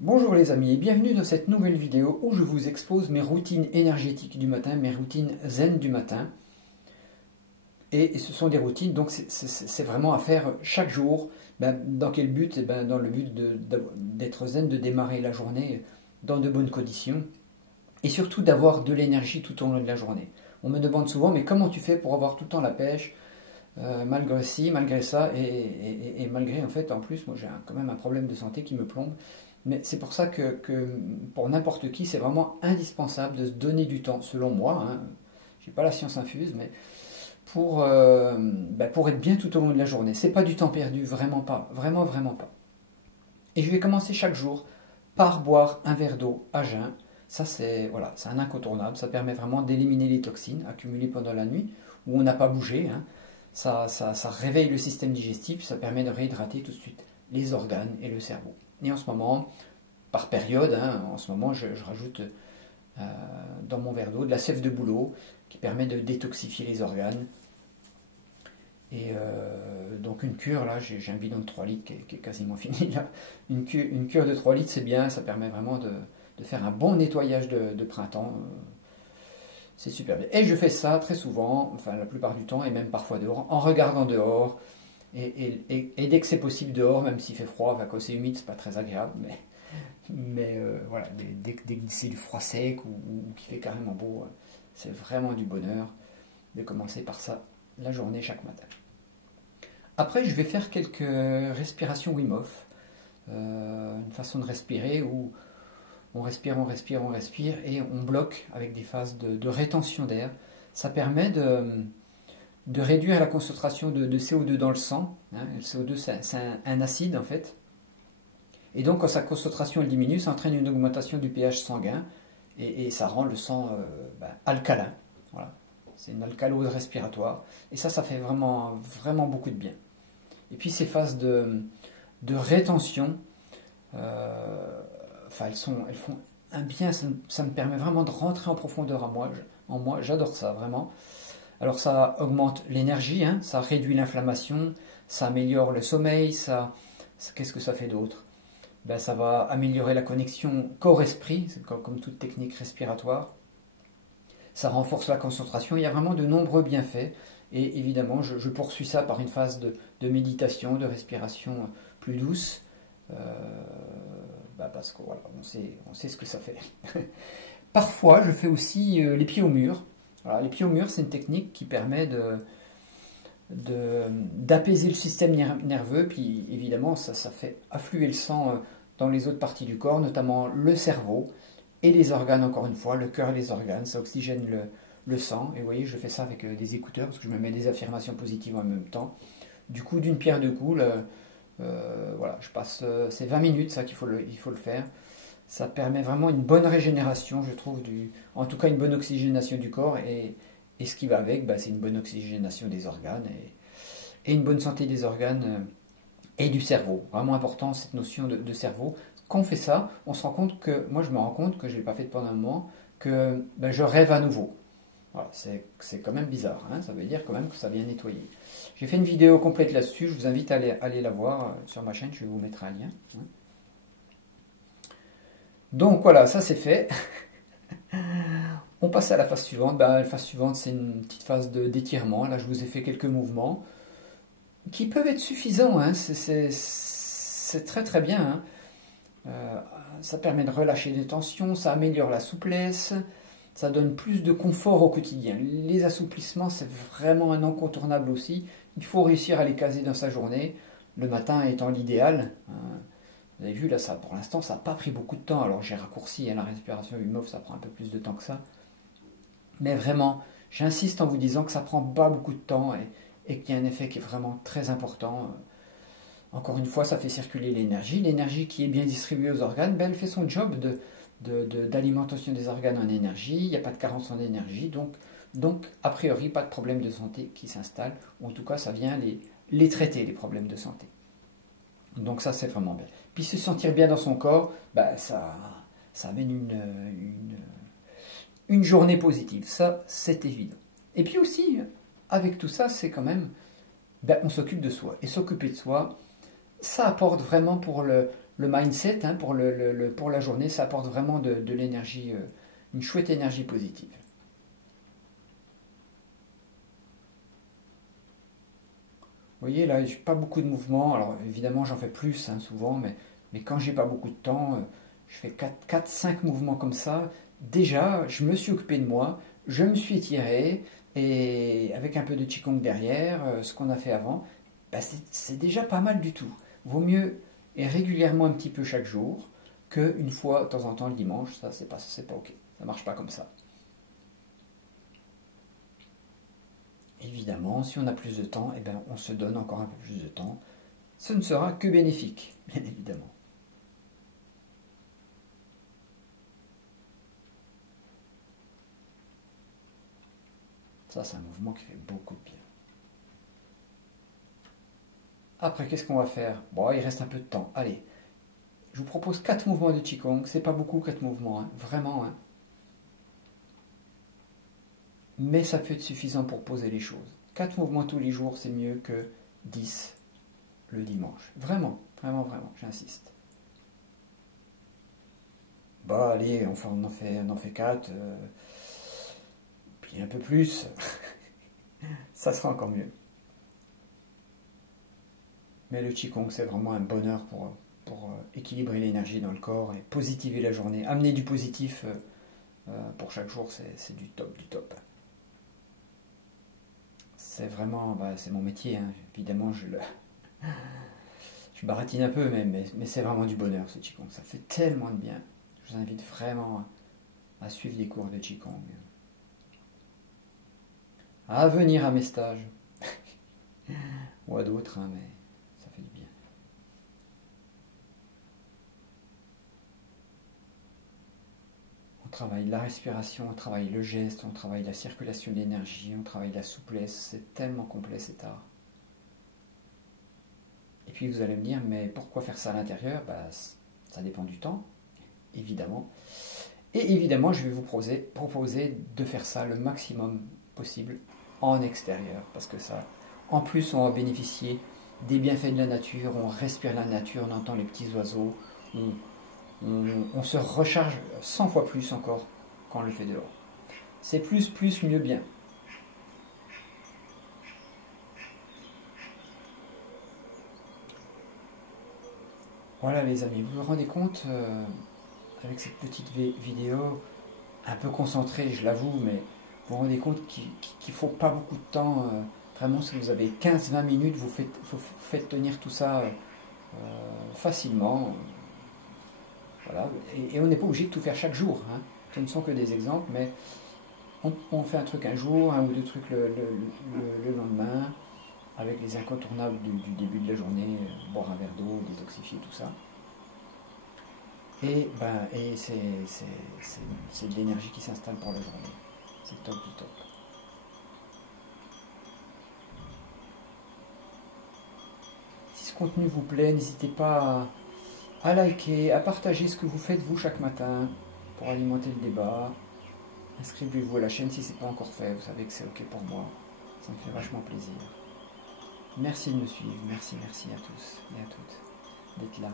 Bonjour les amis et bienvenue dans cette nouvelle vidéo où je vous expose mes routines énergétiques du matin, mes routines zen du matin. Et ce sont des routines, donc c'est vraiment à faire chaque jour. Dans quel but? Dans le but d'être zen, de démarrer la journée dans de bonnes conditions et surtout d'avoir de l'énergie tout au long de la journée. On me demande souvent, mais comment tu fais pour avoir tout le temps la pêche, malgré ci, malgré ça, et malgré en fait, en plus, moi j'ai quand même un problème de santé qui me plombe. Mais c'est pour ça que pour n'importe qui, c'est vraiment indispensable de se donner du temps, selon moi. Hein. Je n'ai pas la science infuse, mais pour être bien tout au long de la journée. C'est pas du temps perdu, vraiment pas. Vraiment, vraiment pas. Et je vais commencer chaque jour par boire un verre d'eau à jeun. Ça, c'est voilà, c'est un incontournable. Ça permet vraiment d'éliminer les toxines accumulées pendant la nuit, où on n'a pas bougé. Hein. Ça réveille le système digestif, ça permet de réhydrater tout de suite les organes et le cerveau. Et en ce moment, par période, hein, en ce moment, je rajoute dans mon verre d'eau de la sève de bouleau qui permet de détoxifier les organes. Et donc une cure, là, j'ai un bidon de 3 litres qui est quasiment fini. Là. Une cure de 3 litres, c'est bien, ça permet vraiment de faire un bon nettoyage de printemps. C'est super bien. Et je fais ça très souvent, enfin la plupart du temps, et même parfois dehors, en regardant dehors. Et dès que c'est possible dehors, même s'il fait froid, enfin, quand c'est humide, c'est pas très agréable, mais voilà, dès que c'est du froid sec ou qu'il fait carrément beau, c'est vraiment du bonheur de commencer par ça la journée chaque matin. Après, je vais faire quelques respirations Wim Hof, une façon de respirer où on respire, on respire, on respire et on bloque avec des phases de rétention d'air. Ça permet de réduire la concentration de CO2 dans le sang. Hein. Le CO2, c'est un acide en fait. Et donc, quand sa concentration elle diminue, ça entraîne une augmentation du pH sanguin et ça rend le sang alcalin. Voilà. C'est une alcalose respiratoire. Et ça fait vraiment, vraiment beaucoup de bien. Et puis, ces phases de rétention, elles font un bien. Ça me permet vraiment de rentrer en profondeur en moi. J'adore ça, vraiment. Alors ça augmente l'énergie, hein, ça réduit l'inflammation, ça améliore le sommeil, qu'est-ce que ça fait d'autre? Ça va améliorer la connexion corps-esprit, comme toute technique respiratoire. Ça renforce la concentration, il y a vraiment de nombreux bienfaits. Et évidemment, je poursuis ça par une phase de méditation, de respiration plus douce. Parce que voilà, on sait ce que ça fait. Parfois, je fais aussi les pieds au mur. Alors, les pieds au mur, c'est une technique qui permet d'apaiser le système nerveux, puis évidemment, ça fait affluer le sang dans les autres parties du corps, notamment le cerveau et les organes, encore une fois, le cœur et les organes, ça oxygène le sang. Et vous voyez, je fais ça avec des écouteurs, parce que je me mets des affirmations positives en même temps. Du coup, d'une pierre deux coups, voilà, je passe, c'est 20 minutes ça qu'il faut le faire. Ça permet vraiment une bonne régénération, je trouve, en tout cas une bonne oxygénation du corps, et ce qui va avec, c'est une bonne oxygénation des organes, et une bonne santé des organes et du cerveau. Vraiment important cette notion de cerveau. Quand on fait ça, on se rend compte que, moi je me rends compte que je ne l'ai pas fait pendant un moment, que je rêve à nouveau. Voilà, c'est quand même bizarre, hein, ça veut dire quand même que ça vient nettoyer. J'ai fait une vidéo complète là-dessus, je vous invite à aller la voir sur ma chaîne, je vais vous mettre un lien. Hein. Donc voilà, ça c'est fait. On passe à la phase suivante. La phase suivante, c'est une petite phase d'étirement. Là, je vous ai fait quelques mouvements qui peuvent être suffisants. Hein. C'est très très bien. Hein. Ça permet de relâcher des tensions, ça améliore la souplesse, ça donne plus de confort au quotidien. Les assouplissements, c'est vraiment un incontournable aussi. Il faut réussir à les caser dans sa journée, le matin étant l'idéal. Hein. Vous avez vu, là, pour l'instant, ça n'a pas pris beaucoup de temps. Alors, j'ai raccourci la respiration Wim Hof, ça prend un peu plus de temps que ça. Mais vraiment, j'insiste en vous disant que ça prend pas beaucoup de temps et qu'il y a un effet qui est vraiment très important. Encore une fois, ça fait circuler l'énergie. L'énergie qui est bien distribuée aux organes, elle fait son job d'alimentation des organes en énergie. Il n'y a pas de carence en énergie. Donc, a priori, pas de problème de santé qui s'installe. Ou en tout cas, ça vient les traiter, les problèmes de santé. Donc ça, c'est vraiment bien. Puis se sentir bien dans son corps, ça amène une journée positive. Ça, c'est évident. Et puis aussi, avec tout ça, c'est quand même, on s'occupe de soi. Et s'occuper de soi, ça apporte vraiment pour le mindset hein, pour la journée, ça apporte vraiment de l'énergie, une chouette énergie positive. Vous voyez, là, j'ai pas beaucoup de mouvements. Alors, évidemment, j'en fais plus hein, souvent, mais quand j'ai pas beaucoup de temps, je fais 4-5 mouvements comme ça. Déjà, je me suis occupé de moi, je me suis étiré, et avec un peu de Qigong derrière, ce qu'on a fait avant, bah, c'est déjà pas mal du tout. Vaut mieux et régulièrement un petit peu chaque jour qu'une fois de temps en temps le dimanche. Ça, c'est pas ok. Ça marche pas comme ça. Évidemment, si on a plus de temps, eh ben, on se donne encore un peu plus de temps. Ce ne sera que bénéfique, bien évidemment. Ça, c'est un mouvement qui fait beaucoup de bien. Après, qu'est-ce qu'on va faire? Bon, il reste un peu de temps. Allez, je vous propose 4 mouvements de Qigong. C'est pas beaucoup 4 mouvements, hein. Vraiment. Hein. Mais ça peut être suffisant pour poser les choses. 4 mouvements tous les jours, c'est mieux que 10 le dimanche. Vraiment, vraiment, vraiment, j'insiste. Bah allez, enfin, on en fait 4, puis un peu plus, ça sera encore mieux. Mais le Qigong, c'est vraiment un bonheur pour équilibrer l'énergie dans le corps et positiver la journée. Amener du positif pour chaque jour, c'est du top, du top. C'est vraiment, bah, c'est mon métier, hein. Évidemment, je baratine un peu, mais c'est vraiment du bonheur ce Qigong. Ça fait tellement de bien. Je vous invite vraiment à suivre des cours de Qigong. À venir à mes stages. Ou à d'autres, hein, mais ça fait du bien. On travaille la respiration, on travaille le geste, on travaille la circulation d'énergie, on travaille la souplesse. C'est tellement complet cet art. Et puis vous allez me dire, mais pourquoi faire ça à l'intérieur? Bah, ça dépend du temps, évidemment. Et évidemment, je vais vous proposer de faire ça le maximum possible en extérieur. Parce que ça, en plus, on va bénéficier des bienfaits de la nature, on respire la nature, on entend les petits oiseaux, on se recharge 100 fois plus encore quand on le fait dehors. C'est plus, plus, mieux, bien. Voilà les amis, vous vous rendez compte avec cette petite vidéo un peu concentrée, je l'avoue, mais vous vous rendez compte qu'il ne faut pas beaucoup de temps. Vraiment, si vous avez 15-20 minutes, vous faites tenir tout ça facilement. Voilà. Et on n'est pas obligé de tout faire chaque jour. Hein. Ce ne sont que des exemples, mais on fait un truc un jour, un ou deux trucs le lendemain, avec les incontournables du début de la journée, boire un verre d'eau, détoxifier, tout ça. Et c'est de l'énergie qui s'installe pour la journée. C'est top du top. Si ce contenu vous plaît, n'hésitez pas à liker, à partager ce que vous faites vous chaque matin pour alimenter le débat. Inscrivez-vous à la chaîne si ce n'est pas encore fait, vous savez que c'est ok pour moi. Ça me fait vachement plaisir. Merci de me suivre, merci à tous et à toutes d'être là.